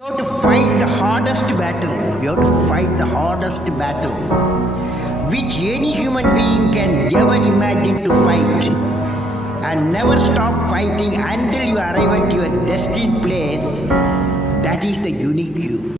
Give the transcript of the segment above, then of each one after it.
You have to fight the hardest battle. You have to fight the hardest battle, which any human being can ever imagine to fight, and never stop fighting until you arrive at your destined place. That is the unique you.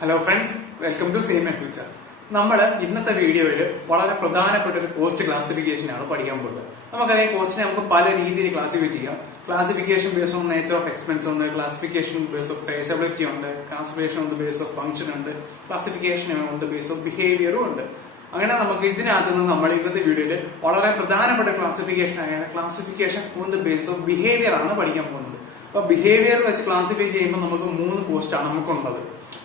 Hello friends, welcome to Same and Future. നമ്മൾ ഇന്നത്തെ വീഡിയോയിൽ വളരെ പ്രധാനപ്പെട്ട ഒരു cost classification ആണ് പഠിക്കാൻ പോകുന്നത്. നമുക്കറിയാം കോസ്റ്റിനെ നമുക്ക് പല രീതിയിൽ ക്ലാസിഫൈ ചെയ്യാം. Classification base on nature of expense ഉണ്ട്, ക്ലാസിഫിക്കേഷൻ ബേസ് ഓഫ് ട്രേസബിലിറ്റി ഉണ്ട്, classification on the base of function ഉണ്ട്, classification on the base of ബിഹേവിയറും ഉണ്ട്. അങ്ങനെ നമുക്ക് ഇതിനകത്ത് നിന്ന് നമ്മൾ ഇന്നത്തെ വീഡിയോയിൽ വളരെ പ്രധാനപ്പെട്ട ക്ലാസിഫിക്കേഷൻ ആയ classification on the base of behaviour ആണ് പഠിക്കാൻ പോകുന്നത്. അപ്പൊ ബിഹേവിയർ വെച്ച് ക്ലാസിഫൈ ചെയ്യുമ്പോൾ നമുക്ക് 3 കോസ്റ്റാണ് നമുക്കുള്ളത്.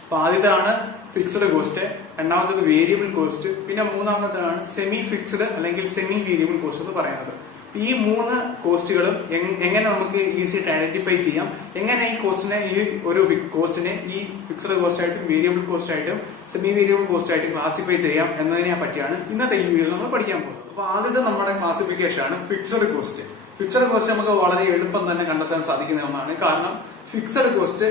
അപ്പൊ ആദ്യതാണ് ഫിക്സഡ് കോസ്റ്റ്, രണ്ടാമത്തത് വേരിയബിൾ കോസ്റ്റ്, പിന്നെ മൂന്നാമത്തേതാണ് സെമി ഫിക്സഡ് അല്ലെങ്കിൽ സെമി വേരിയബിൾ കോസ്റ്റ് എന്ന് പറയുന്നത്. ഈ 3 കോസ്റ്റുകളും എങ്ങനെ നമുക്ക് ഈസി ആയിട്ട് ഐഡന്റിഫൈ ചെയ്യാം, എങ്ങനെ ഈ കോസ്റ്റിനെ ഈ ഫിക്സഡ് കോസ്റ്റ് ആയിട്ടും വേരിയബിൾ കോസ്റ്റ് ആയിട്ടും സെമി വേരിയബിൾ കോസ്റ്റ് ആയിട്ടും ക്ലാസിഫൈ ചെയ്യാം എന്നതിനെ പറ്റിയാണ് ഇന്നത്തെ ഈ വീഡിയോയിൽ നമ്മൾ പഠിക്കാൻ പോകുന്നത്. അപ്പൊ ആദ്യത്തെ നമ്മുടെ ക്ലാസിഫിക്കേഷൻ ആണ് ഫിക്സഡ് കോസ്റ്റ്. ഫിക്സഡ് കോസ്റ്റ് നമുക്ക് വളരെ എളുപ്പം തന്നെ കണ്ടെത്താൻ സാധിക്കുന്ന ഒന്നാണ്. കാരണം ഫിക്സഡ് കോസ്റ്റ്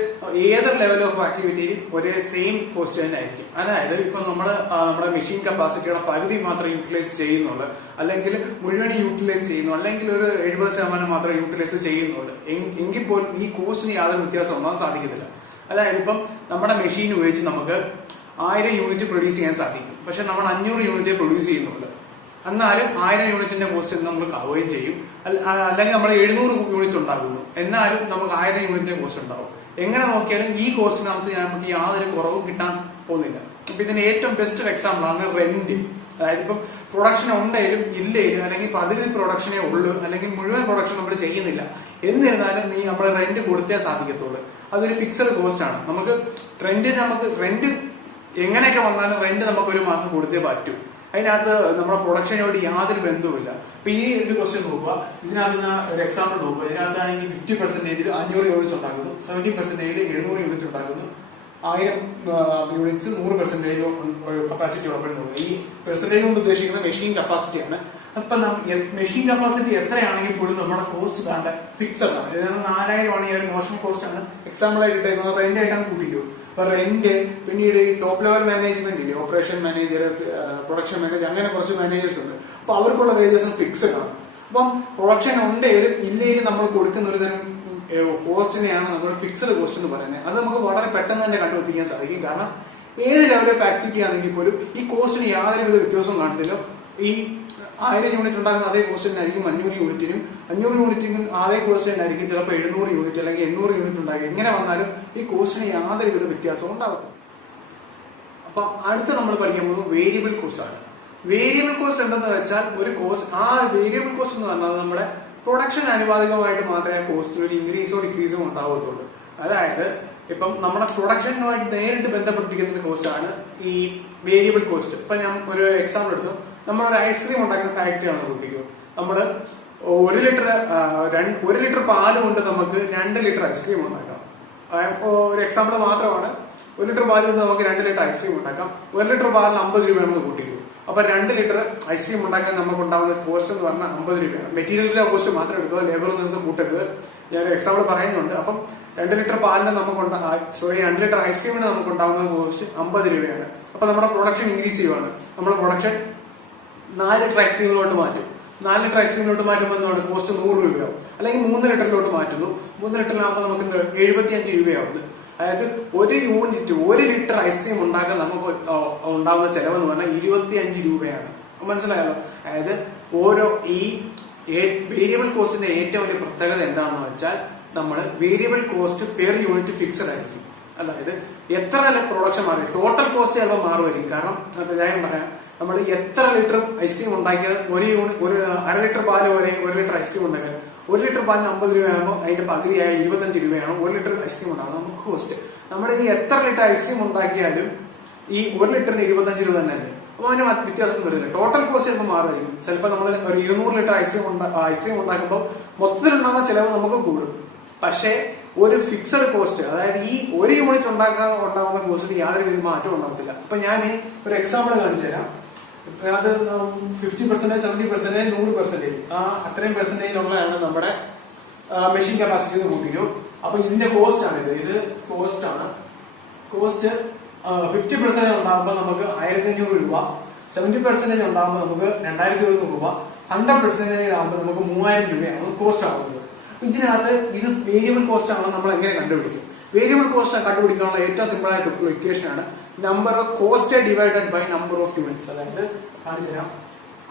ഏതൊരു ലെവൽ ഓഫ് ആക്ടിവിറ്റിയിൽ ഒരേ സെയിം കോസ്റ്റ് തന്നെ ആയിരിക്കും. അതായത് ഇപ്പൊ നമ്മുടെ മെഷീൻ കപ്പാസിറ്റിയുടെ പകുതി മാത്രം യൂട്ടിലൈസ് ചെയ്യുന്നുള്ളൂ, അല്ലെങ്കിൽ മുഴുവൻ യൂട്ടിലൈസ് ചെയ്യുന്നു, അല്ലെങ്കിൽ ഒരു 70% മാത്രം യൂട്ടിലൈസ് ചെയ്യുന്നുള്ളൂ എങ്കിൽ പോലും ഈ കോസ്റ്റിന് യാതൊരു വ്യത്യാസം ഉണ്ടാകാൻ സാധിക്കത്തില്ല. അതായത് ഇപ്പം നമ്മുടെ മെഷീൻ ഉപയോഗിച്ച് നമുക്ക് 1000 യൂണിറ്റ് പ്രൊഡ്യൂസ് ചെയ്യാൻ സാധിക്കും, പക്ഷെ നമ്മൾ 500 യൂണിറ്റ് പ്രൊഡ്യൂസ് ചെയ്യുന്നുള്ളൂ. എന്നാലും 1000 യൂണിറ്റിന്റെ കോസ്റ്റ് നമ്മൾ കവറുകയും ചെയ്യും. അല്ലെങ്കിൽ നമ്മൾ 700 യൂണിറ്റ് ഉണ്ടാകുന്നു, എന്നാലും നമുക്ക് 1000 യൂണിറ്റിന്റെ കോസ്റ്റ് ഉണ്ടാവും. എങ്ങനെ നോക്കിയാലും ഈ കോസ്റ്റിനകത്ത് നമുക്ക് യാതൊരു കുറവും കിട്ടാൻ പോകുന്നില്ല. അപ്പൊ ഇതിന് ഏറ്റവും ബെസ്റ്റ് എക്സാമ്പിൾ ആണ് റെന്റ്. അതായത് ഇപ്പം പ്രൊഡക്ഷൻ ഉണ്ടെങ്കിലും ഇല്ലേലും, അല്ലെങ്കിൽ പകുതി പ്രൊഡക്ഷനേ ഉള്ളൂ, അല്ലെങ്കിൽ മുഴുവൻ പ്രൊഡക്ഷൻ നമ്മൾ ചെയ്യുന്നില്ല, എന്നിരുന്നാലും നമ്മൾ റെന്റ് കൊടുത്തേ സാധിക്കത്തുള്ളൂ. അതൊരു ഫിക്സഡ് കോസ്റ്റ് ആണ്. നമുക്ക് റെന്റ് എങ്ങനെയൊക്കെ വന്നാലും റെന്റ് നമുക്ക് ഒരു മാസം കൊടുത്തേ പറ്റൂ. അതിനകത്ത് നമ്മുടെ പ്രൊഡക്ഷനോട് യാതൊരു ബന്ധവുമില്ല. അപ്പൊ ഈ ഒരു ക്വസ്റ്റ്യൻ നോക്കുക, ഇതിനകത്ത് ഞാൻ ഒരു എക്സാമ്പിൾ നോക്കുക. ഇതിനകത്താണെങ്കിൽ 50% 500 യൂണിറ്റ്സ് ഉണ്ടാക്കുന്നു, 70% 700 യൂണിറ്റ് ഉണ്ടാക്കുന്നു, 1000 യൂണിറ്റ്സ് 100% കപ്പാസിറ്റി ഉള്ളപ്പോഴും. ഈ പെർസെന്റേജ് കൊണ്ട് ഉദ്ദേശിക്കുന്നത് മെഷീൻ കപ്പാസിറ്റിയാണ്. അപ്പൊ മെഷീൻ കപ്പാസിറ്റി എത്രയാണെങ്കിൽ പോലും നമ്മുടെ കോസ്റ്റ് വേണ്ട ഫിക്സഡ് ആണ്. ഇതിനകത്ത് 4000 ആണ് ഈ ഒരു മോഷൻ കോസ്റ്റ് ആണ് എക്സാമ്പിൾ ആയിട്ട് ഇട്ടേക്കുന്നത്. റെന്റ് ആയിട്ടാണ് കൂട്ടിക്കും. അപ്പൊ റെന്റ്, പിന്നീട് ഈ ടോപ്പ് ലെവൽ മാനേജ്മെന്റ് ഇല്ലേ, ഓപ്പറേഷൻ മാനേജർ, പ്രൊഡക്ഷൻ മാനേജർ, അങ്ങനെ കുറച്ച് മാനേജേഴ്സ് ഉണ്ട്. അപ്പൊ അവർക്കുള്ള വേജസ് ഫിക്സഡ് ആണ്. അപ്പം പ്രൊഡക്ഷൻ ഉണ്ടെങ്കിലും ഇല്ലെങ്കിലും നമ്മൾ കൊടുക്കുന്ന ഒരു തരം കോസ്റ്റിനെയാണ് നമ്മൾ ഫിക്സഡ് കോസ്റ്റ് എന്ന് പറയുന്നത്. അത് നമുക്ക് വളരെ പെട്ടെന്ന് തന്നെ കണ്ടുപിടിക്കാൻ സാധിക്കും. കാരണം ഏത് ലെവൽ ഓഫ് ആക്ടിവിറ്റി ആണെങ്കിൽ പോലും ഈ കോസ്റ്റിന് യാതൊരുവിധ വ്യത്യാസവും കാണത്തില്ല. ഈ 1000 യൂണിറ്റ് ഉണ്ടാകുന്ന അതേ കോസ്റ്റ് തന്നെ ആയിരിക്കും 500 യൂണിറ്റിനും, 500 യൂണിറ്റിനും അതേ കോസ്റ്റ് തന്നെ ആയിരിക്കും ചിലപ്പോൾ 700 യൂണിറ്റ് അല്ലെങ്കിൽ 800 യൂണിറ്റ് ഉണ്ടാകും. എങ്ങനെ വന്നാലും ഈ കോസ്റ്റിന് യാതൊരുവിധ വ്യത്യാസവും ഉണ്ടാകത്തില്ല. അപ്പൊ അടുത്ത് നമ്മൾ പഠിക്കാൻ പോകുന്നത് വേരിയബിൾ കോസ്റ്റ് ആണ്. വേരിയബിൾ കോസ്റ്റ് എന്തെന്ന് വെച്ചാൽ ഒരു കോസ്റ്റ്, ആ വേരിയബിൾ കോസ്റ്റ് എന്ന് പറഞ്ഞാൽ നമ്മുടെ പ്രൊഡക്ഷൻ അനുപാതികമായിട്ട് മാത്രമേ കോസ്റ്റിന് ഒരു ഇൻക്രീസോ ഡിക്രീസോ ഉണ്ടാവത്തുള്ളൂ. അതായത് ഇപ്പം നമ്മുടെ പ്രൊഡക്ഷനുമായിട്ട് നേരിട്ട് ബന്ധപ്പെട്ടിരിക്കുന്ന കോസ്റ്റ് ആണ് ഈ വേരിയബിൾ കോസ്റ്റ്. ഇപ്പൊ ഞാൻ ഒരു എക്സാമ്പിൾ എടുത്തു. നമ്മളൊരു ഐസ്ക്രീം ഉണ്ടാക്കുന്ന ഫാക്ടറി ആണെന്ന് കൂട്ടിക്കോ. നമ്മള് 1 ലിറ്റർ പാല് കൊണ്ട് നമുക്ക് 2 ലിറ്റർ ഐസ്ക്രീം ഉണ്ടാക്കാം. ഒരു എക്സാമ്പിൾ മാത്രമാണ്. 1 ലിറ്റർ പാല് കൊണ്ട് നമുക്ക് 2 ലിറ്റർ ഐസ്ക്രീം ഉണ്ടാക്കാം. 1 ലിറ്റർ പാലിന് 50 രൂപയാണെന്ന് കൂട്ടിക്കോ. അപ്പൊ 2 ലിറ്റർ ഐസ്ക്രീം ഉണ്ടാക്കാൻ നമുക്ക് ഉണ്ടാവുന്ന കോസ്റ്റ് എന്ന് പറഞ്ഞാൽ 50 രൂപയാണ്. മെറ്റീരിയലിന്റെ കോസ്റ്റ് മാത്രം എടുക്കുക, ലേബറിൽ നിന്ന് കൂട്ടരുത്. ഞാൻ എക്സാമ്പിൾ പറയുന്നുണ്ട്. അപ്പം 2 ലിറ്റർ പാലിന് നമുക്ക് 2 ലിറ്റർ ഐസ്ക്രീമിന് നമുക്ക് ഉണ്ടാവുന്ന കോസ്റ്റ് 50 രൂപയാണ്. അപ്പൊ നമ്മുടെ പ്രൊഡക്ഷൻ ഇൻക്രീസ് ചെയ്യുവാണ്. നമ്മുടെ പ്രൊഡക്ഷൻ 4 ലിറ്റർ ഐസ്ക്രീമിലോട്ട് മാറ്റും. 4 ലിറ്റർ ഐസ്ക്രീമിലോട്ട് മാറ്റുമ്പോൾ എന്താണ് കോസ്റ്റ് 100 രൂപയാവും. അല്ലെങ്കിൽ 3 ലിറ്ററിലോട്ട് മാറ്റുന്നു. 3 ലിറ്ററിലാകുമ്പോൾ നമുക്ക് 75 രൂപയാവുന്നത്. അതായത് 1 ലിറ്റർ ഐസ്ക്രീം ഉണ്ടാക്കാൻ നമുക്ക് ഉണ്ടാവുന്ന ചെലവെന്ന് പറഞ്ഞാൽ 25 രൂപയാണ്. മനസ്സിലായല്ലോ? അതായത് ഈ വേരിയബിൾ കോസ്റ്റിന്റെ ഏറ്റവും വലിയ പ്രത്യേകത എന്താണെന്ന് വെച്ചാൽ നമ്മൾ variable cost per unit fixed ആയിരിക്കും. അതായത് എത്ര പ്രൊഡക്ഷൻ മാറി ടോട്ടൽ കോസ്റ്റ് ചിലപ്പോൾ മാറുമായിരിക്കും. കാരണം ഞാൻ പറയാം, നമ്മൾ എത്ര ലിറ്റർ ഐസ്ക്രീം ഉണ്ടാക്കിയാൽ ഒരു 1/2 ലിറ്റർ പാല് വരെ 1 ലിറ്റർ ഐസ്ക്രീം ഉണ്ടാക്കിയാൽ 1 ലിറ്റർ പാലിന് 50 രൂപയാകുമ്പോൾ അതിന്റെ പകുതിയായ 25 രൂപയാണ് 1 ലിറ്റർ ഐസ്ക്രീം ഉണ്ടാകുന്നത് നമുക്ക് കോസ്റ്റ്. നമ്മൾ ഈ എത്ര ലിറ്റർ ഐസ്ക്രീം ഉണ്ടാക്കിയാലും ഈ 1 ലിറ്ററിന് 25 രൂപ തന്നെ അല്ലേ. അപ്പൊ അതിന് വ്യത്യാസം വരുന്നില്ല. ടോട്ടൽ കോസ്റ്റ് ചിലപ്പോൾ മാറുമായിരിക്കും. ചിലപ്പോൾ നമ്മൾ ഒരു 200 ലിറ്റർ ഐസ്ക്രീം ഉണ്ടാക്കുമ്പോൾ മൊത്തത്തിലുണ്ടാകുന്ന ചിലവ് നമുക്ക് കൂടും. പക്ഷേ ഒരു ഫിക്സഡ് കോസ്റ്റ്, അതായത് ഈ 1 യൂണിറ്റ് ഉണ്ടാകുന്ന കോസ്റ്റിന് യാതൊരു മാറ്റവും ഉണ്ടാകത്തില്ല. അപ്പൊ ഞാൻ ഒരു എക്സാമ്പിൾ കാണിച്ചു തരാം. അത് 50%, 70%, 100%, അത്രയും പെർസെന്റേജ് ഉള്ളതാണ് നമ്മുടെ മെഷീൻ കപ്പാസിറ്റി കൂട്ടിക്കോ. അപ്പൊ ഇതിന്റെ കോസ്റ്റ് ആണ് ഇത് കോസ്റ്റ് ആണ്. കോസ്റ്റ് 50% ഉണ്ടാകുമ്പോൾ നമുക്ക് 1500 രൂപ, 70% ഉണ്ടാകുമ്പോൾ നമുക്ക് 2100 രൂപ, 100% ആകുമ്പോൾ നമുക്ക് 3000 രൂപയാണ് കോസ്റ്റ് ആകുന്നത്. ഇതിനകത്ത് ഇത് വേരിയബിൾ കോസ്റ്റ് ആണെന്ന് നമ്മൾ എങ്ങനെ കണ്ടുപിടിക്കും? വേരിയബിൾ കോസ്റ്റ് കണ്ടുപിടിക്കാനുള്ള ഏറ്റവും സിമ്പിൾ ആയിട്ടുള്ള ഇക്വേഷൻ ആണ് number of cost divided by number of units. അതായത് കാണിച്ചു തരാം.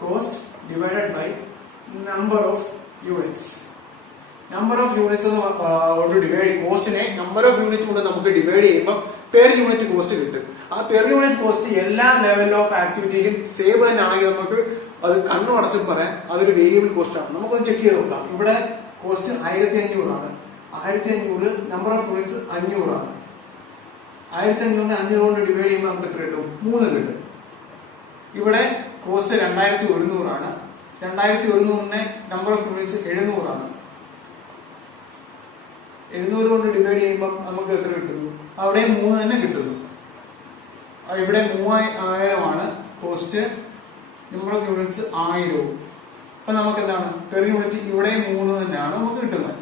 Cost divided by number of units. Number of units കൊണ്ട് ഡിവൈഡ് കോസ്റ്റിനെ നമ്പർ ഓഫ് യൂണിറ്റ് കൊണ്ട് നമുക്ക് ഡിവൈഡ് ചെയ്യുമ്പോൾ പെർ യൂണിറ്റ് കോസ്റ്റ് കിട്ടും. ആ പെർ യൂണിറ്റ് കോസ്റ്റ് എല്ലാ ലെവൽ ഓഫ് ആക്ടിവിറ്റിയിലും സേവ് തന്നെ ആണെങ്കിൽ നമുക്ക് അത് കണ്ണു അടച്ചും പറയാം അതൊരു വേരിയബിൾ കോസ്റ്റ് ആണ്. നമുക്കൊന്ന് ചെക്ക് ചെയ്ത് നോക്കാം. ഇവിടെ കോസ്റ്റ് 1500 ആണ്. 1500 നമ്പർ ഓഫ് യൂണിറ്റ്സ് 500 ആണ്. 1500 500 കൊണ്ട് ഡിവൈഡ് ചെയ്യുമ്പോൾ നമുക്ക് എത്ര കിട്ടും? 3 കിട്ടും. ഇവിടെ കോസ്റ്റ് 2100 ആണ്. 2100 നമ്പർ ഓഫ് യൂണിറ്റ്സ് 700 ആണ്. 700 കൊണ്ട് ഡിവൈഡ് ചെയ്യുമ്പോൾ നമുക്ക് എത്ര കിട്ടുന്നു? അവിടെ 3 തന്നെ കിട്ടുന്നു. ഇവിടെ 3000 ആണ് കോസ്റ്റ്. Number of units 1000. അപ്പൊ നമുക്ക് എന്താണ് പെർ യൂണിറ്റ് ഇവിടെ 3 തന്നെയാണ് നമുക്ക് കിട്ടുന്നത്.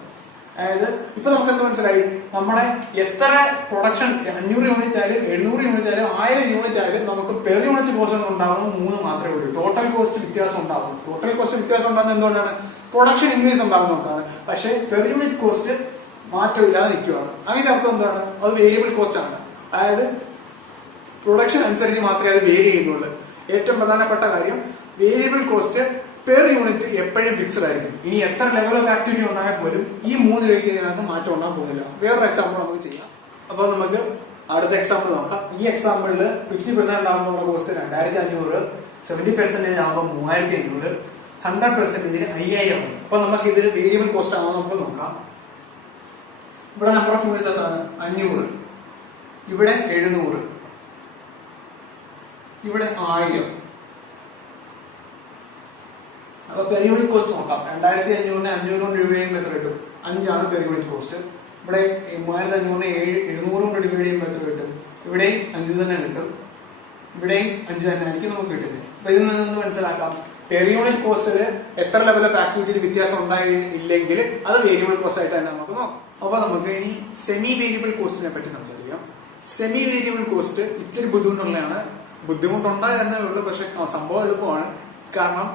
അതായത് ഇപ്പൊ നമുക്ക് എന്ത് മനസ്സിലായി? നമ്മുടെ എത്ര പ്രൊഡക്ഷൻ 500 യൂണിറ്റ് ആയാലും 700 യൂണിറ്റ് ആയാലും 1000 യൂണിറ്റ് ആയാലും നമുക്ക് പെർ യൂണിറ്റ് കോസ്റ്റ് ഉണ്ടാവുന്നത് 3 മാത്രമേ ഉള്ളൂ. ടോട്ടൽ കോസ്റ്റ് വ്യത്യാസം ഉണ്ടാവും. ടോട്ടൽ കോസ്റ്റ് വ്യത്യാസം ഉണ്ടാകുന്നത് എന്തുകൊണ്ടാണ്? പ്രൊഡക്ഷൻ ഇൻക്രീസ് ഉണ്ടാകുന്നതുകൊണ്ടാണ്. പക്ഷേ പെർ യൂണിറ്റ് കോസ്റ്റ് മാറ്റമില്ലാതെ നിൽക്കുകയാണ്. അതിന്റെ അർത്ഥം എന്താണ്? അത് വേരിയബിൾ കോസ്റ്റ് ആണ്. അതായത് പ്രൊഡക്ഷൻ അനുസരിച്ച് മാത്രമേ അത് വേരി ചെയ്യുന്നുള്ളൂ. ഏറ്റവും പ്രധാനപ്പെട്ട കാര്യം വേരിയബിൾ കോസ്റ്റ് പെർ യൂണിറ്റ് എപ്പോഴും ഫിക്സഡ് ആയിരിക്കും. ഇനി എത്ര ലെവൽ ഓഫ് ആക്ടിവിറ്റി ഉണ്ടായാൽ പോലും ഈ 3 രൂപയ്ക്ക് മാറ്റം ഉണ്ടാകാൻ പോകുന്നില്ല. വേറൊരു എക്സാമ്പിൾ നമുക്ക് ചെയ്യാം. അപ്പൊ നമുക്ക് അടുത്ത എക്സാമ്പിൾ നോക്കാം. ഈ എക്സാമ്പിളിൽ 50% ആകുമ്പോൾ കോസ്റ്റ് 2500, 70% ആകുമ്പോൾ 3500, 100% 5000 ആണ്. അപ്പൊ നമുക്ക് ഇതിൽ വേരിയബിൾ കോസ്റ്റ് ആണോ നമുക്ക് നോക്കാം. ഇവിടെ നമ്പർ ഓഫ് യൂണിറ്റ്സ് എന്താണ്? 500. ഇവിടെ 700. ഇവിടെ 1000. അപ്പൊ പെർ യൂണിറ്റ് കോസ്റ്റ് നോക്കാം. 2500 500 കൊണ്ട് ഡിവൈഡ് ചെയ്യുമ്പോൾ എത്ര കിട്ടും? 5 ആണ് പെർ യൂണിറ്റ് കോസ്റ്റ്. ഇവിടെ 3500 700 കൊണ്ട് ഡിവൈഡ് ചെയ്യുമ്പോൾ എത്ര കിട്ടും? ഇവിടെയും 5 തന്നെ കിട്ടും. ഇവിടെയും 5 തന്നെ ആയിരിക്കും നമുക്ക് കിട്ടുന്നത്. അപ്പൊ ഇതിൽ നിന്ന് മനസ്സിലാക്കാം പെർ യൂണിറ്റ് കോസ്റ്റില് എത്ര ലെവൽ ഓഫ് ആക്ടിവിറ്റിയിൽ വ്യത്യാസം ഉണ്ടായില്ലെങ്കിൽ അത് വേരിയബിൾ കോസ്റ്റ് ആയിട്ട് തന്നെ നമുക്ക് നോക്കാം. അപ്പൊ നമുക്ക് ഇനി സെമി വേരിയബിൾ കോസ്റ്റിനെ പറ്റി സംസാരിക്കാം. സെമി വേരിയബിൾ കോസ്റ്റ് ഇച്ചിരി ബുദ്ധിമുട്ടുണ്ട് എന്നേ ഉള്ളൂ. പക്ഷെ സംഭവം എളുപ്പമാണ്. കാരണം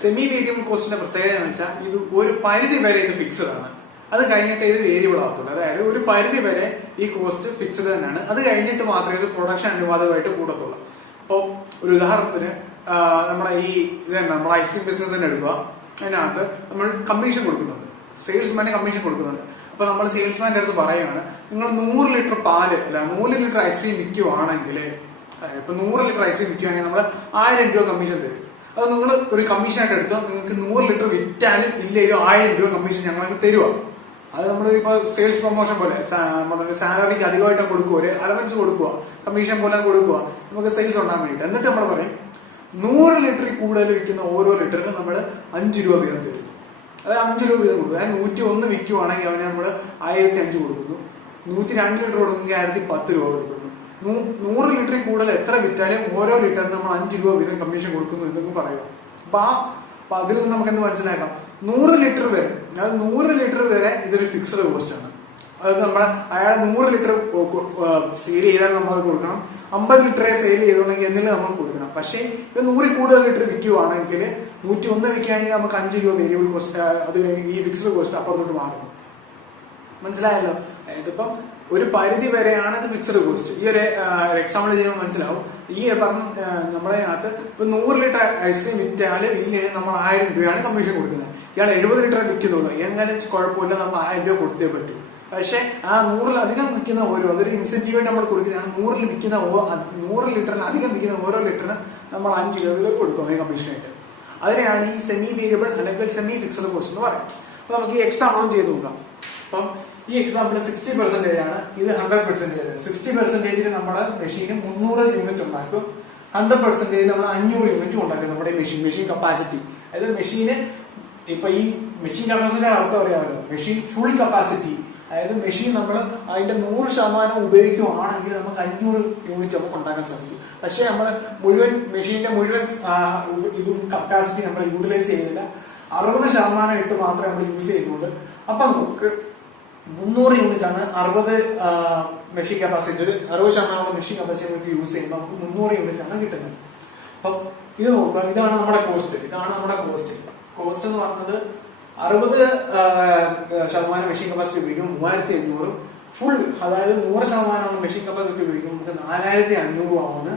സെമി വേരിയബിൾ കോസ്റ്റിന്റെ പ്രത്യേകത എന്ന് വെച്ചാൽ ഇത് ഒരു പരിധി വരെ ഇത് ഫിക്സഡ് ആണ്. അത് കഴിഞ്ഞിട്ട് ഇത് വേരിയബിൾ ആകത്തുള്ളൂ. അതായത് ഒരു പരിധി വരെ ഈ കോസ്റ്റ് ഫിക്സഡ് തന്നെയാണ്. അത് കഴിഞ്ഞിട്ട് മാത്രമേ ഇത് പ്രൊഡക്ഷൻ അനുപാതമായിട്ട് കൂടത്തുള്ളൂ. അപ്പൊ ഒരു ഉദാഹരണത്തിന് നമ്മുടെ ഈ ഇത് തന്നെ നമ്മൾ ഐസ്ക്രീം ബിസിനസ് തന്നെ എടുക്കുക. അതിനകത്ത് നമ്മൾ കമ്മീഷൻ കൊടുക്കുന്നുണ്ട്. സെയിൽസ്മാന് കമ്മീഷൻ കൊടുക്കുന്നുണ്ട്. അപ്പൊ നമ്മൾ സെയിൽസ്മാന്റെ അടുത്ത് പറയുകയാണ്, നിങ്ങൾ 100 ലിറ്റർ പാല് അല്ല 100 ലിറ്റർ ഐസ്ക്രീം വിൽക്കുവാണെങ്കിൽ, ഇപ്പൊ 100 ലിറ്റർ ഐസ്ക്രീം വിൽക്കുവാണെങ്കിൽ നമ്മൾ 1000 രൂപ കമ്മീഷൻ തരും. അത് നിങ്ങൾ ഒരു കമ്മീഷനായിട്ട് എടുത്തോ, നിങ്ങൾക്ക് 100 ലിറ്റർ വിറ്റാലും ഇല്ലയോ 1000 രൂപ കമ്മീഷൻ ഞങ്ങൾക്ക് തരുക. അത് നമ്മൾ ഇപ്പൊ സെയിൽസ് പ്രൊമോഷൻ പോലെ സാലറിക്ക് അധികമായിട്ട് കൊടുക്കുക, ഒരു അലവൻസ് കൊടുക്കുക, കമ്മീഷൻ പോലെ കൊടുക്കുക, നമുക്ക് സെയിൽസ് ഉണ്ടാകാൻ വേണ്ടിയിട്ട്. എന്നിട്ട് നമ്മൾ പറയും 100 ലിറ്ററിൽ കൂടുതൽ വിൽക്കുന്ന ഓരോ ലിറ്ററിനും നമ്മൾ 5 രൂപ വീതം തരും. അത് 5 രൂപ വീതം കൊടുക്കും. അതായത് 101 വിൽക്കുവാണെങ്കിൽ അവന് നമ്മൾ 1005 കൊടുക്കുന്നു. 102 ലിറ്റർ കൊടുക്കുമെങ്കിൽ 1010 രൂപ കൊടുക്കുന്നു. 100 ലിറ്ററിൽ കൂടുതൽ എത്ര വിറ്റാലും ഓരോ ലിറ്ററിന് നമ്മൾ 5 രൂപ വീതം കമ്മീഷൻ കൊടുക്കുന്നു എന്നൊക്കെ പറയുക. അപ്പൊ അതിൽ നിന്ന് നമുക്ക് എന്ത് മനസ്സിലാക്കാം? 100 ലിറ്റർ വരെ, അതായത് 100 ലിറ്റർ വരെ ഇതൊരു ഫിക്സഡ് കോസ്റ്റ് ആണ്. അതായത് നമ്മൾ അയാൾ 100 ലിറ്റർ സെയിൽ ചെയ്താൽ നമ്മൾ കൊടുക്കണം. 50 ലിറ്ററെ സെയിൽ ചെയ്തോണെങ്കിൽ എന്തെങ്കിലും നമ്മൾ കൊടുക്കണം. പക്ഷേ ഇത് 100 കൂടുതൽ ലിറ്റർ വിൽക്കുവാണെങ്കിൽ 101 വിൽക്കുകയാണെങ്കിൽ നമുക്ക് 5 രൂപ വേരിയബിൾ കോസ്റ്റ്, അത് ഈ ഫിക്സഡ് കോസ്റ്റ് അപ്പുറത്തോട്ട് മാറും. മനസ്സിലായല്ലോ? ഇതിപ്പം ഒരു പരിധി വരെയാണ് ഇത് ഫിക്സഡ് കോസ്റ്റ്. ഈ ഒരു എക്സാമ്പിൾ ചെയ്യുമ്പോൾ മനസ്സിലാവും. ഈ പറഞ്ഞ നമ്മളെ അകത്ത് ഇപ്പൊ 100 ലിറ്റർ ഐസ്ക്രീം വിറ്റാല് ഇല്ലെങ്കിൽ നമ്മൾ 1000 രൂപയാണ് കമ്മീഷൻ കൊടുക്കുന്നത്. ഇയാൾ 70 ലിറ്റർ വിൽക്കുന്നുള്ളൂ, എങ്ങനെ കുഴപ്പമില്ല, നമ്മൾ 1000 രൂപ കൊടുത്തേ പറ്റൂ. പക്ഷെ ആ 100 അധികം വിൽക്കുന്ന അതൊരു ഇൻസെന്റീവായിട്ട് നമ്മൾ കൊടുക്കുന്നതാണ്. 100 വിൽക്കുന്ന 100 ലിറ്ററിന് അധികം വിൽക്കുന്ന ഓരോ ലിറ്ററിന് നമ്മൾ 5 രൂപ കൊടുക്കും ഈ കമ്മീഷനായിട്ട്. അതിനെയാണ് ഈ സെമി വേരിയബിൾ അല്ലെങ്കിൽ സെമി ഫിക്സഡ് കോസ്റ്റ് എന്ന് പറയുന്നത്. അപ്പൊ നമുക്ക് ഈ എക്സാമ്പിളും ചെയ്ത് നോക്കാം. അപ്പം ഈ എക്സാമ്പിൾ 60% ആണ്, ഇത് 100%. 60% നമ്മുടെ മെഷീന് 300 യൂണിറ്റ് ഉണ്ടാക്കും. 100% നമ്മൾ 500 യൂണിറ്റ് ഉണ്ടാക്കും. നമ്മുടെ മെഷീൻ കപ്പാസിറ്റി, അതായത് മെഷീന് ഇപ്പൊ ഈ മെഷീൻ കപ്പാസിറ്റി അർത്ഥം അറിയാമല്ലോ. മെഷീൻ ഫുൾ കപ്പാസിറ്റി, അതായത് മെഷീൻ നമ്മൾ അതിന്റെ 100% ഉപയോഗിക്കുകയാണെങ്കിൽ നമുക്ക് 500 യൂണിറ്റ് നമുക്ക് ഉണ്ടാക്കാൻ സാധിക്കും. പക്ഷെ നമ്മൾ മുഴുവൻ മെഷീന്റെ മുഴുവൻ ഇതും കപ്പാസിറ്റി നമ്മൾ യൂട്ടിലൈസ് ചെയ്യുന്നില്ല. 60% ഇട്ട് മാത്രമേ നമ്മൾ യൂസ് ചെയ്യുന്നുള്ളൂ. അപ്പൊ നമുക്ക് 300 യൂണിറ്റ് ആണ് 60 മെഷീൻ കപ്പാസിറ്റി, 60% മെഷീൻ കപ്പാസിറ്റി നമുക്ക് യൂസ് ചെയ്യുമ്പോൾ നമുക്ക് 300 യൂണിറ്റ് ആണ് കിട്ടുന്നത്. അപ്പൊ ഇത് നോക്കുക, ഇതാണ് നമ്മുടെ കോസ്റ്റ്. കോസ്റ്റ് എന്ന് പറഞ്ഞത് 60% മെഷീൻ കപ്പാസിറ്റി ഉപയോഗിക്കും 3500, ഫുൾ അതായത് 100% മെഷീൻ കപ്പാസിറ്റി ഉപയോഗിക്കും നമുക്ക് 4500 ആവുന്ന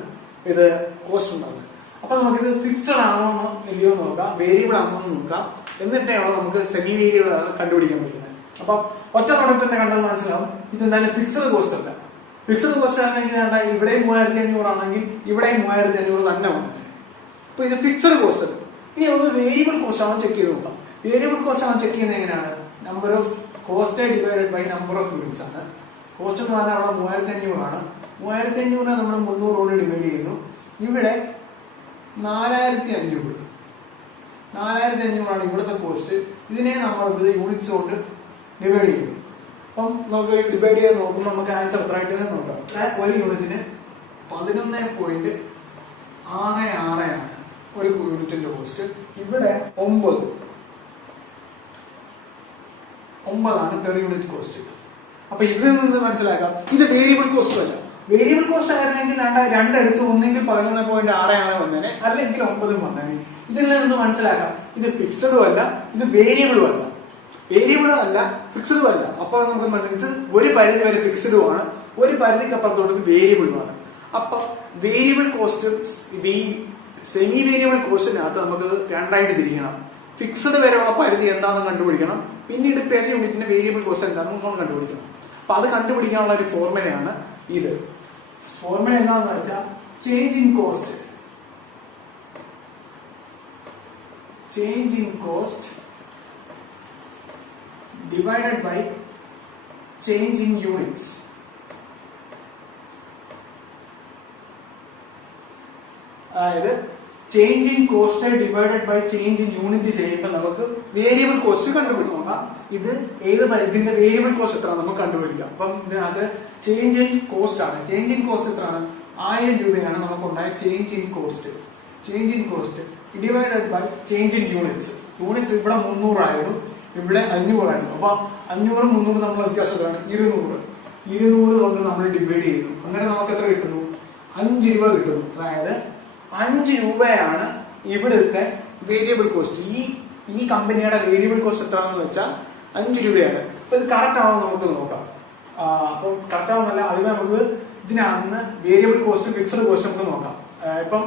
ഇത് കോസ്റ്റ് ഉണ്ടാകുന്നത്. അപ്പൊ നമുക്കിത് ഫിക്സഡ് ആണോ ഇല്ലയോ നോക്കാം, വേരിയബിൾ ആണോ എന്ന് നോക്കാം, എന്നിട്ടാണോ നമുക്ക് സെമി വേരിയബിൾ കണ്ടുപിടിക്കാൻ പറ്റുന്നത്. അപ്പൊ ഒറ്റ പ്രോഡക്റ്റ് തന്നെ കണ്ടാൽ മനസ്സിലാവും ഇത് എന്തായാലും ഫിക്സഡ് കോസ്റ്റ് അല്ല. ഫിക്സഡ് കോസ്റ്റ് ആണെങ്കിൽ ഇവിടെ 3500 ആണെങ്കിൽ ഇവിടെ 3500 തന്നെ വന്നത്. അപ്പൊ ഇത് ഫിക്സഡ് കോസ്റ്റ് അല്ല. ഇനി നമുക്ക് വേരിയബിൾ കോസ്റ്റ് ആണ് ചെക്ക് ചെയ്ത് നോക്കാം. വേരിയബിൾ കോസ്റ്റ് ആണ് ചെക്ക് ചെയ്യുന്നത് എങ്ങനെയാണ്? Number of cost divided by number of units ആണ്. കോസ്റ്റ് എന്ന് പറഞ്ഞാൽ അവിടെ 3500 ആണ്. 3500 നമ്മൾ 300 കൊണ്ട് ഡിവൈഡ് ചെയ്യുന്നു. ഇവിടെ 4500 ആണ് ഇവിടുത്തെ കോസ്റ്റ്. ഇതിനെ നമ്മൾ യൂണിറ്റ്സ് കൊണ്ട് ഡിവൈഡ് ചെയ്യുന്നു. അപ്പം നമുക്ക് ഡിവൈഡ് ചെയ്ത് നോക്കുമ്പോൾ നമുക്ക് ആൻസർ എത്ര ആയിട്ട് നോക്കാം. ഒരു യൂണിറ്റിന് 11.66 ആണ് ഒരു യൂണിറ്റിന്റെ കോസ്റ്റ്. ഇവിടെ 9 ആണ് പെർ യൂണിറ്റ് കോസ്റ്റ്. അപ്പൊ ഇതിൽ നിന്ന് മനസ്സിലാക്കാം ഇത് വേരിയബിൾ കോസ്റ്റും അല്ല. വേരിയബിൾ കോസ്റ്റ് ആയിരുന്നെങ്കിൽ രണ്ടെടുത്ത് ഒന്നെങ്കിൽ 11.66 വന്നേനെ, അല്ലെങ്കിൽ 9 വന്നേനെ. ഇതിൽ നിന്ന് മനസ്സിലാക്കാം ഇത് ഫിക്സഡും അല്ല, ഇത് വേരിയബിളും അല്ല. വേരിയബിളും അല്ല, ഫിക്സഡും അല്ല. അപ്പൊ നമുക്ക് ഇത് ഒരു പരിധി വരെ ഫിക്സഡും ആണ്, ഒരു പരിധിക്ക് അപ്പുറത്തോട്ട് ഇത് വേരിയബിളും ആണ്. അപ്പൊ വേരിയബിൾ കോസ്റ്റും സെമി വേരിയബിൾ കോസ്റ്റിനകത്ത് നമുക്ക് രണ്ടായിട്ട് തിരിക്കണം. ഫിക്സഡ് വരെയുള്ള പരിധി എന്താണെന്ന് കണ്ടുപിടിക്കണം, പിന്നീട് പെർ യൂണിറ്റിന്റെ വേരിയബിൾ കോസ്റ്റ് എന്താണെന്ന് നമ്മൾ കണ്ടുപിടിക്കണം. അപ്പൊ അത് കണ്ടുപിടിക്കാനുള്ള ഒരു ഫോർമുലയാണ് ഇത്. ഫോർമുല എന്താണെന്ന് വെച്ചാൽ change in cost divided by change in units. അതായത് change in cost divided by change in unit ചെയ്യുമ്പോൾ നമുക്ക് വേരിയബിൾ കോസ്റ്റ് കണ്ടുപിടിക്കാം. ഇത് ഇതിന്റെ വേരിയബിൾ കോസ്റ്റ് എത്ര നമുക്ക് കണ്ടുപിടിക്കാം. അപ്പം ഇതിനകത്ത് ചേഞ്ച് ഇൻ കോസ്റ്റ് ആണ്. ചേഞ്ച് ഇൻ കോസ്റ്റ് എത്രയാണ്? 1000 രൂപയാണ് നമുക്കുണ്ടായ change in cost. Divided by change in units. ഇവിടെ 300 ആയിരുന്നു, ഇവിടെ 500 ആയിരുന്നു. അപ്പൊ 500 300 നമ്മളെ വ്യത്യാസത്തിലാണ് 200 കൊണ്ട് നമ്മൾ ഡിവൈഡ് ചെയ്യുന്നു. അങ്ങനെ നമുക്ക് എത്ര കിട്ടുന്നു? 5 രൂപ കിട്ടുന്നു. അതായത് 5 രൂപയാണ് ഇവിടുത്തെ വേരിയബിൾ കോസ്റ്റ്. ഈ കമ്പനിയുടെ വേരിയബിൾ കോസ്റ്റ് എത്രയാണെന്ന് വെച്ചാൽ 5 രൂപയാണ്. അപ്പൊ ഇത് കറക്റ്റ് ആണോ നമുക്ക് നോക്കാം. അപ്പൊ കറക്റ്റ് ആവുന്നല്ല, അതിന് നമുക്ക് ഇതിനകത്ത് വേരിയബിൾ കോസ്റ്റ് ഫിക്സഡ് കോസ്റ്റ് നമുക്ക് നോക്കാം. ഇപ്പം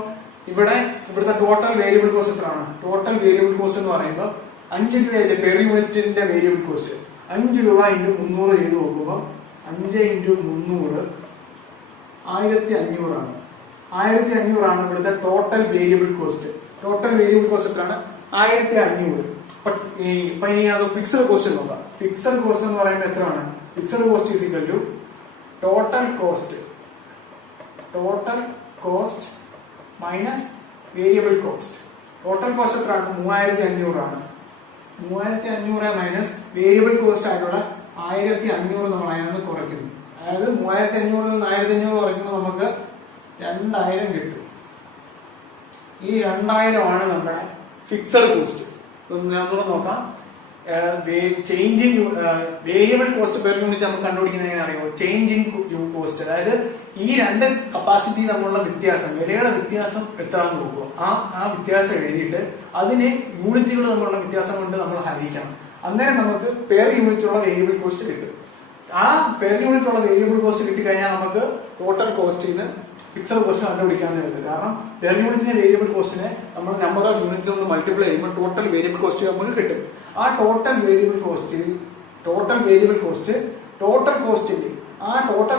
ഇവിടുത്തെ ടോട്ടൽ വേരിയബിൾ കോസ്റ്റ് എത്രയാണ്? ടോട്ടൽ വേരിയബിൾ കോസ്റ്റ് എന്ന് പറയുമ്പോൾ 5 രൂപയല്ലേ പെർ യൂണിറ്റിന്റെ വേരിയബിൾ കോസ്റ്റ്. 5 രൂപ ഇൻറ്റു 300 ചെയ്ത് നോക്കുമ്പോൾ 5 ഇൻറ്റു 300 1500 ആണ്. 1500 ആണ് ഇവിടുത്തെ ടോട്ടൽ വേരിയബിൾ കോസ്റ്റ്. എത്രയാണ്? 1500. ഇപ്പൊ ഇനി അത് ഫിക്സഡ് കോസ്റ്റ് നോക്കാം. ഫിക്സഡ് കോസ്റ്റ് എന്ന് പറയുമ്പോൾ എത്രയാണ്? Fixed cost is equal to total cost minus variable cost. Total cost എത്രയാണ്? 3500 ആണ്. 3500 മൈനസ് വേരിയബിൾ കോസ്റ്റ് ആയിട്ടുള്ള 1500 നമ്മൾ അതിനകത്ത് കുറയ്ക്കുന്നു. അതായത് 3500 നിന്ന് 1500 കുറയ്ക്കുമ്പോൾ നമുക്ക് 2000 കിട്ടും. ഈ 2000 ആണ് നമ്മുടെ ഫിക്സഡ് കോസ്റ്റ്. ഒന്നുകൂടെ നോക്കാം. Change in variable cost per unit നമുക്ക് കണ്ടുപിടിക്കുന്നത് എങ്ങനെ അറിയാമോ? Change in cost. അതായത് ഈ രണ്ട് കപ്പാസിറ്റി തമ്മിലുള്ള വ്യത്യാസം, വിലയുടെ വ്യത്യാസം എത്രയാണെന്ന് നോക്കുക. ആ വ്യത്യാസം എഴുതിയിട്ട് അതിനെ യൂണിറ്റുകൾ തമ്മിലുള്ള വ്യത്യാസം കൊണ്ട് നമ്മൾ ഹരിക്കണം. അന്നേരം നമുക്ക് പെർ യൂണിറ്റുള്ള വേരിയബിൾ കോസ്റ്റ് കിട്ടും. ആ പെർ യൂണിറ്റുള്ള വേരിയബിൾ കോസ്റ്റ് കിട്ടിക്കഴിഞ്ഞാൽ നമുക്ക് ടോട്ടൽ കോസ്റ്റിൽ നിന്ന് ഫിക്സഡ് കോസ്റ്റ് കണ്ടുപിടിക്കാവുന്നതാണ്. കാരണം പെർ യൂണിറ്റിന്റെ വേരിയബിൾ കോസ്റ്റിനെ നമ്മൾ നമ്പർ ഓഫ് യൂണിറ്റ്സ് കൊണ്ട് മൾട്ടിപ്ലൈ ചെയ്യുമ്പോൾ ടോട്ടൽ വേരിയബിൾ കോസ്റ്റ് നമുക്ക് കിട്ടും. ആ ടോട്ടൽ വേരിയബിൾ കോസ്റ്റിൽ ടോട്ടൽ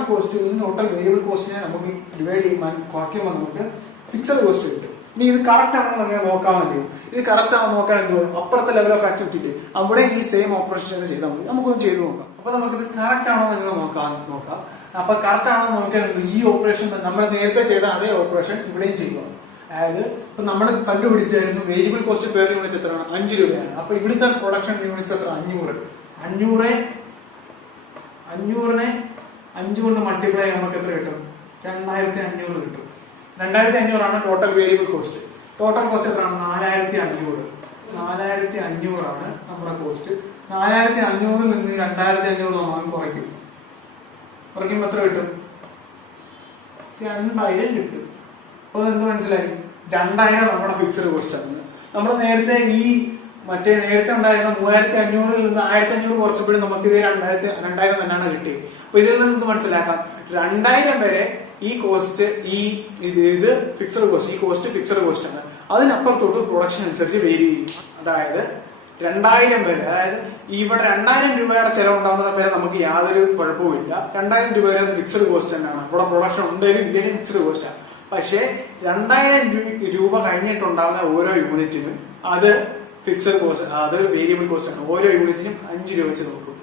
കോസ്റ്റിൽ നിന്ന് ടോട്ടൽ വേരിയബിൾ കോസ്റ്റിനെ നമുക്ക് ഡിവൈഡ് ചെയ്യുമ്പോൾ കുറയ്ക്കുമ്പോൾ നമുക്ക് ഫിക്സഡ് കോസ്റ്റ് കിട്ടും. ഇനി ഇത് കറക്റ്റ് ആണെന്ന് അങ്ങനെ നോക്കാൻ വേണ്ടി, ഇത് കറക്റ്റ് ആണെന്ന് നോക്കാൻ എന്തോ അപ്പുറത്തെ ലെവൽ ഓഫ് ആക്ടിവിറ്റി അവിടെ ഈ സെയിം ഓപ്പറേഷൻ തന്നെ ചെയ്താൽ മതി. നമുക്കൊന്ന് ചെയ്ത് നോക്കാം. അപ്പൊ നമുക്കിത് കറക്റ്റ് ആണോ നിങ്ങൾ നോക്കാം. അപ്പൊ കറക്റ്റ് ആണോ നോക്കാൻ ഈ ഓപ്പറേഷൻ നമ്മൾ നേരത്തെ ചെയ്ത അതേ ഓപ്പറേഷൻ ഇവിടെയും ചെയ്യുക. അതായത് ഇപ്പൊ നമ്മൾ കണ്ടുപിടിച്ചായിരുന്നു വേരിയബിൾ കോസ്റ്റ് പെർ യൂണിറ്റ് എത്രയാണ്? 5 രൂപയാണ്. അപ്പൊ ഇവിടുത്തെ പ്രൊഡക്ഷൻ യൂണിറ്റ്സ് എത്ര? 500. 500നെ 5 കൊണ്ട് മൾട്ടിപ്ലൈ നമുക്ക് എത്ര കിട്ടും? 2500 കിട്ടും. 2500 ആണ് total variable cost. Total cost എത്രയാണ്? 4500. 4500 നമ്മുടെ കോസ്റ്റ്. 4500 നിന്ന് 2500 നമ്മൾ കുറയ്ക്കും. കുറയ്ക്കുമ്പോൾ എത്ര കിട്ടും? 2000 കിട്ടും. അപ്പൊ എന്ത് മനസ്സിലായി? 2000 നമ്മുടെ ഫിക്സഡ് കോസ്റ്റ് ആണ്. നമ്മൾ നേരത്തെ നേരത്തെ ഉണ്ടായിരുന്ന 3500 നിന്ന് 1500 കുറച്ചപ്പോഴും നമുക്ക് ഇത് 2000 തന്നെയാണ് കിട്ടിയത്. അപ്പൊ ഇതിൽ നിന്ന് മനസ്സിലാക്കാം 2000 വരെ ഈ കോസ്റ്റ് ഇത് ഫിക്സഡ് കോസ്റ്റ്, ഈ കോസ്റ്റ് ഫിക്സഡ് കോസ്റ്റ് ആണ്. അതിനപ്പുറത്തോട്ട് പ്രൊഡക്ഷൻ അനുസരിച്ച് വേരി ചെയ്യും. അതായത് 2000 വരെ, അതായത് ഇവിടെ 2000 രൂപയുടെ ചെലവുണ്ടാകുന്ന വരെ നമുക്ക് യാതൊരു കുഴപ്പമില്ല. 2000 രൂപ വരെ ഫിക്സഡ് കോസ്റ്റ് തന്നെയാണ്. ഇവിടെ പ്രൊഡക്ഷൻ ഉണ്ടെങ്കിലും ഇല്ലെങ്കിൽ ഫിക്സഡ് കോസ്റ്റാണ്. പക്ഷേ 2000 രൂപ കഴിഞ്ഞിട്ടുണ്ടാകുന്ന ഓരോ യൂണിറ്റിനും അത് ഫിക്സഡ് കോസ്റ്റ്, അത് വേരിയബിൾ കോസ്റ്റ് ആണ്. ഓരോ യൂണിറ്റിനും 5 രൂപ വെച്ച് നോക്കും.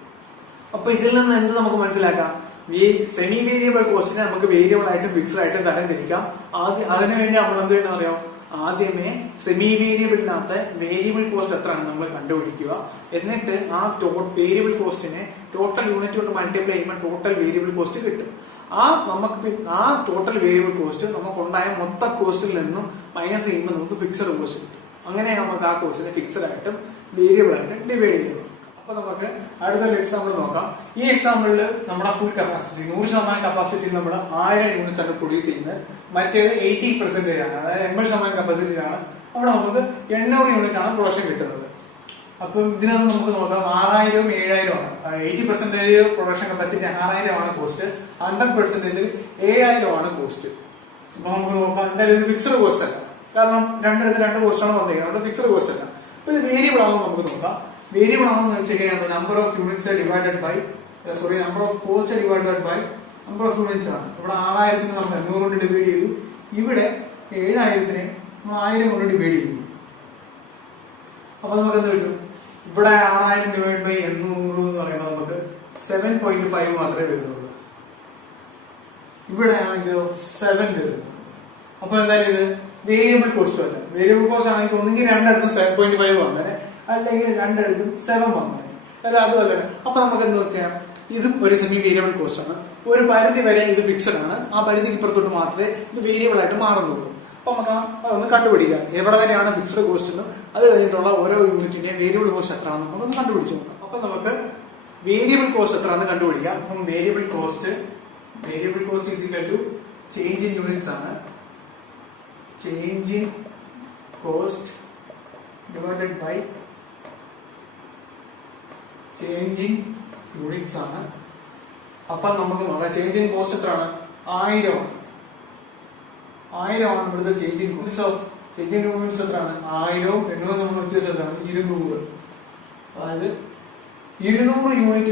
അപ്പൊ ഇതിൽ നിന്ന് എന്ത് നമുക്ക് മനസ്സിലാക്കാം? സെമി വേരിയബിൾ കോസ്റ്റിനെ നമുക്ക് വേരിയബിൾ ആയിട്ടും ഫിക്സഡ് ആയിട്ടും തരംതിരിക്കാം. അതിനുവേണ്ടി നമ്മൾ എന്ത് ചെയ്യണമെന്ന് അറിയാം? ആദ്യമേ സെമി വേരിയബിളിനകത്ത് വേരിയബിൾ കോസ്റ്റ് എത്രയാണ് നമ്മൾ കണ്ടുപിടിക്കുക. എന്നിട്ട് ആ വേരിയബിൾ കോസ്റ്റിനെ ടോട്ടൽ യൂണിറ്റ് കൊണ്ട് മൾട്ടിപ്ലൈ ചെയ്യുമ്പോൾ ടോട്ടൽ വേരിയബിൾ കോസ്റ്റ് കിട്ടും. ആ ടോട്ടൽ വേരിയബിൾ കോസ്റ്റ് നമുക്കുണ്ടായ മൊത്തം കോസ്റ്റിൽ നിന്നും മൈനസ് ചെയ്യുമ്പോൾ നമുക്ക് ഫിക്സഡ് കോസ്റ്റ് കിട്ടും. അങ്ങനെ നമുക്ക് ആ കോസ്റ്റിനെ ഫിക്സഡ് ആയിട്ടും വേരിയബിൾ ആയിട്ടും ഡിവൈഡ് ചെയ്തു. അപ്പൊ നമുക്ക് അടുത്തൊരു എക്സാമ്പിൾ നോക്കാം. ഈ എക്സാമ്പിളിൽ നമ്മുടെ ഫുൾ കപ്പാസിറ്റി 100% കപ്പാസിറ്റി നമ്മൾ 1000 യൂണിറ്റ് ആണ് പ്രൊഡ്യൂസ് ചെയ്യുന്നത്. മറ്റേത് 80% ആണ്, അതായത് 80% കപ്പാസിറ്റിയിലാണ്. അവിടെ നമുക്ക് 800 യൂണിറ്റ് ആണ് പ്രൊഡക്ഷൻ കിട്ടുന്നത്. അപ്പം ഇതിനകത്ത് നമുക്ക് നോക്കാം 6000ഉം 7000ഉം ആണ്. 80% പ്രൊഡക്ഷൻ കപ്പാസിറ്റി 6000 ആണ് കോസ്റ്റ്, 100% 7000 ആണ് കോസ്റ്റ്. അപ്പൊ നമുക്ക് നോക്കാം, എന്തായാലും ഇത് ഫിക്സഡ് കോസ്റ്റ് അല്ല, കാരണം രണ്ട് കോസ്റ്റാണ് വന്നിരിക്കുന്നത്, ഫിക്സഡ് കോസ്റ്റ് അല്ല. അപ്പൊ ഇത് വേരിയബിൾ ആണെന്ന് നമുക്ക് നോക്കാം. വേരിയബിൾ ആണെന്ന് വെച്ചാൽ number of units divided by number of cost divided by number of units ആണ്. ഇവിടെ 6000 നമ്മൾ 800 കൊണ്ട് ഡിവൈഡ് ചെയ്തു. ഇവിടെ 7000 നമ്മൾ 1000 കൊണ്ട് ഡിവൈഡ് ചെയ്തു. അപ്പൊ നമുക്ക് എന്ത് കിട്ടും? ഇവിടെ 6000 ഡിവൈഡ് ബൈ 800 എന്ന് പറയുമ്പോൾ നമുക്ക് 7.5 മാത്രമേ വരുന്നുള്ളൂ. ഇവിടെ ആണെങ്കിലോ 7 വരുന്നു. അപ്പൊ എന്തായാലും ഇത് വേരിയബിൾ കോസ്റ്റ് അല്ല. വേരിയബിൾ കോസ്റ്റ് ആണെങ്കിൽ ഒന്നെങ്കിൽ രണ്ടിടത്തും 7.5 വന്നേനെ, അല്ലെങ്കിൽ രണ്ടിടത്തും 7 വന്നേനെ, അല്ല അതുമല്ല. അപ്പൊ നമുക്ക് എന്ത് നോക്കിയാൽ ഇതും ഒരു സെമി വേരിയബിൾ കോസ്റ്റ് ആണ്. ഒരു പരിധി വരെ ഇത് ഫിക്സഡ് ആണ്. ആ പരിധിക്ക് ഇപ്പുറത്തോട്ട് മാത്രമേ ഇത് വേരിയബിൾ ആയിട്ട് മാറുന്നുള്ളൂ. അപ്പൊ നമുക്ക് അതൊന്ന് കണ്ടുപിടിക്കാം, എവിടെ വരെയാണ് ഫിക്സഡ് കോസ്റ്റ് എന്ന്. അത് കഴിഞ്ഞിട്ടുള്ള ഓരോ യൂണിറ്റിന്റെ വേരിയബിൾ കോസ്റ്റ് എത്രയാണെന്ന് നമുക്കൊന്ന് കണ്ടുപിടിച്ചു നോക്കാം. അപ്പൊ നമുക്ക് വേരിയബിൾ കോസ്റ്റ് എത്രയാണെന്ന് കണ്ടുപിടിക്കാം. അപ്പം variable cost is equal to change in units ആണ്. Change in cost divided by change in units ആണ്. അപ്പൊ നമുക്ക് നോക്കാം ചേഞ്ച് ഇൻ കോസ്റ്റ് എത്രയാണ്? 1000 ആണ്. 1000 ആണ് ഇവിടുത്തെ change in units. Change in units എത്രയാണ്? 1000ഉം 800 നമ്മൾ വ്യത്യാസം എത്രയാണ്? 200. അതായത് 200 യൂണിറ്റ്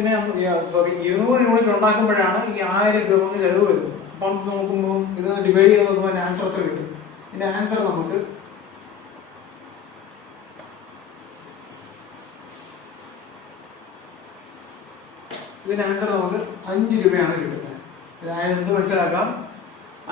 ഉണ്ടാക്കുമ്പോഴാണ് ഈ 1000 രൂപ ചെലവ് വരുന്നത്. അപ്പം നോക്കുമ്പോൾ ഇത് ഡിവൈഡ് ചെയ്ത് നോക്കുമ്പോൾ ആൻസർ എത്ര കിട്ടും? ഇതിന്റെ ആൻസർ നമുക്ക് ഇതിന്റെ ആൻസർ നമുക്ക് 5 രൂപയാണ് കിട്ടുന്നത്. അതായത് എന്ത് മനസ്സിലാക്കാം?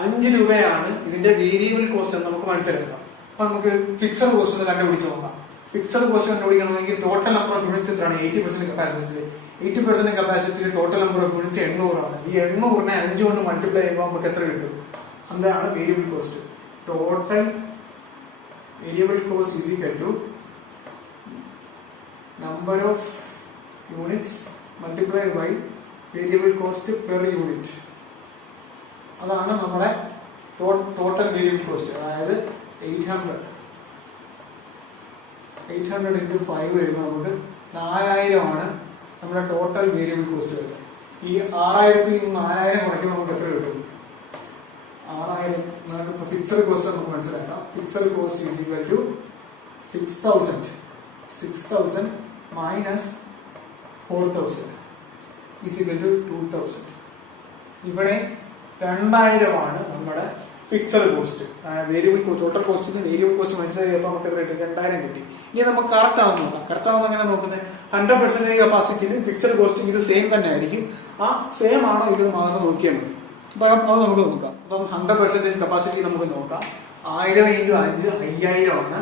5 രൂപയാണ് ഇതിന്റെ വേരിയബിൾ കോസ്റ്റ് എന്ന് നമുക്ക് മനസ്സിലാക്കാം. അപ്പൊ നമുക്ക് ഫിക്സഡ് കോസ്റ്റ് ഒന്ന് കണ്ടുപിടിച്ച് നോക്കാം. ഫിക്സഡ് കോസ്റ്റ് കണ്ടുപിടിക്കണമെങ്കിൽ ടോട്ടൽ നമ്പർ ഓഫ് യൂണിറ്റ്സ് എത്രയാണ്? 80% കപ്പാസിറ്റി. 80% കപ്പാസിറ്റിയിൽ ടോട്ടൽ നമ്പർ ഓഫ് യൂണിറ്റ്സ് 800 ആണ്. ഈ 800നെ 5 കൊണ്ട് മൾട്ടിപ്ലൈ ചെയ്യുമ്പോൾ നമുക്ക് എത്ര കിട്ടും? എന്താണ് variable cost? Total variable cost is equal to number of units multiplied by variable cost per unit. അതാണ് നമ്മുടെ ടോട്ടൽ വേരിയബിൾ കോസ്റ്റ്. അതായത് 800 into 5 വരുമ്പോൾ നമുക്ക് 4000 ആണ് നമ്മുടെ ടോട്ടൽ വേരിയബിൾ കോസ്റ്റ് വരുന്നത്. ഈ 6000ൽ നിന്ന് 4000 കുറയ്ക്കുമ്പോൾ നമുക്ക് എത്ര കിട്ടും? 6000 ഫിക്സഡ് കോസ്റ്റ് നമുക്ക് മനസ്സിലാക്കാം. Fixed cost is equal to 6000 minus 4000 is equal to 2000. ഇവിടെ 2000 ആണ് നമ്മുടെ fixed cost. Variable cost total cost variable cost മനസ്സിലാക്കിയപ്പോൾ നമുക്ക് എത്ര കിട്ടും? 2000 കിട്ടി. ഇനി നമുക്ക് കറക്റ്റ് ആവുന്ന നോക്കാം. കറക്റ്റ് ആവുന്ന എങ്ങനെ നോക്കുന്നത്? 100% കപ്പാസിറ്റിയിൽ ഫിക്സഡ് കോസ്റ്റ് ഇത് സെയിം തന്നെ ആയിരിക്കും. ആ സെയിം ആണോ ഇത് മാത്രം നോക്കിയാൽ മതി. അപ്പൊ അത് നമുക്ക് നോക്കാം. അപ്പം 100% കപ്പാസിറ്റി നമുക്ക് നോക്കാം. 1000 × 5 5000 ആണ്.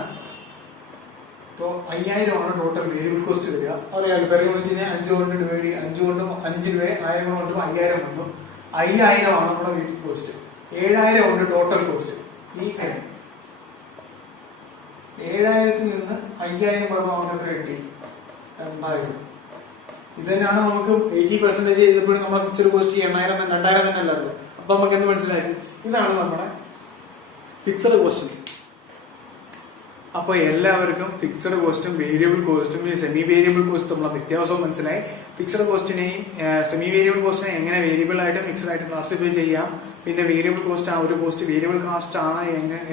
5000 ആണ് ടോട്ടൽ വേരിയബിൾ കോസ്റ്റ് വരിക. അറിയാലോ, പെർ യൂണിറ്റിനെ 5 കൊണ്ട് ഡിവൈഡ് ചെയ്യും. 5 കൊണ്ടും 5 രൂപ 1000 കൊണ്ട് 5000 വന്നു. 5000 ആണ് നമ്മുടെ വേരിയബിൾ കോസ്റ്റ്. 7000 ഉണ്ട് ടോട്ടൽ കോസ്റ്റ്. ഈ 7,000 നിന്ന് 5,000 പോയപ്പോൾ നമുക്ക് എത്ര കിട്ടി? 2,000. ഇത് തന്നെയാണ് നമുക്ക് 80% ചെയ്തപ്പോഴും നമ്മൾ ഫിക്സഡ് കോസ്റ്റ് 8,000 2,000 തന്നെ അല്ലാതെ. അപ്പൊ നമുക്ക് എന്ത് മനസ്സിലായി? ഇതാണ് നമ്മുടെ ഫിക്സഡ് കോസ്റ്റ്. അപ്പൊ എല്ലാവർക്കും ഫിക്സഡ് കോസ്റ്റും വേരിയബിൾ കോസ്റ്റും സെമി വേരിയബിൾ കോസ്റ്റും ഉള്ള വ്യത്യാസവും മനസ്സിലായി. ഫിക്സഡ് കോസ്റ്റിനെയും സെമി വേരിയബിൾ കോസ്റ്റിനെ എങ്ങനെ വേരിയബിൾ ആയിട്ട് ഫിക്സഡ് ആയിട്ട് ക്ലാസിഫൈ ചെയ്യാം, പിന്നെ വേരിയബിൾ കോസ്റ്റ് ഒരു കോസ്റ്റ് വേരിയബിൾ കോസ്റ്റ് ആണ്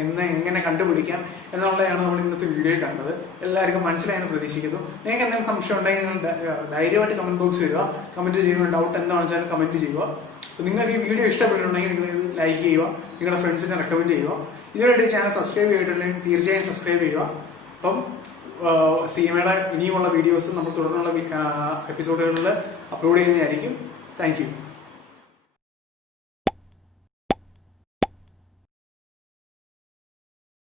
എന്ന് എങ്ങനെ കണ്ടുപിടിക്കാം എന്നുള്ളതാണ് നമ്മൾ ഇന്നത്തെ വീഡിയോയിൽ കണ്ടത്. എല്ലാവർക്കും മനസ്സിലായെന്ന് പ്രതീക്ഷിക്കുന്നു. നിങ്ങൾക്ക് എന്തെങ്കിലും സംശയം ഉണ്ടെങ്കിൽ നിങ്ങൾ ധൈര്യമായിട്ട് കമന്റ് ബോക്സ് ചെയ്യുക, കമന്റ് ചെയ്യുക. ഡൗട്ട് എന്താണെന്ന് വെച്ചാൽ കമന്റ് ചെയ്യുക. നിങ്ങൾക്ക് ഈ വീഡിയോ ഇഷ്ടപ്പെട്ടിട്ടുണ്ടെങ്കിൽ നിങ്ങൾ ഇത് ലൈക്ക് ചെയ്യുക, നിങ്ങളുടെ ഫ്രണ്ട്സിനെ റെക്കമെൻഡ് ചെയ്യുക. ഇതിനുവേണ്ടി ചാനൽ സബ്സ്ക്രൈബ് ചെയ്തിട്ടുണ്ടെങ്കിൽ തീർച്ചയായും സബ്സ്ക്രൈബ് ചെയ്യുക. അപ്പം സിനിമയുടെ ഇനിയുമുള്ള വീഡിയോസ് നമ്മൾ തുടർന്നുള്ള എപ്പിസോഡുകളിൽ അപ്ലോഡ് ചെയ്യുന്നതായിരിക്കും. Thank you.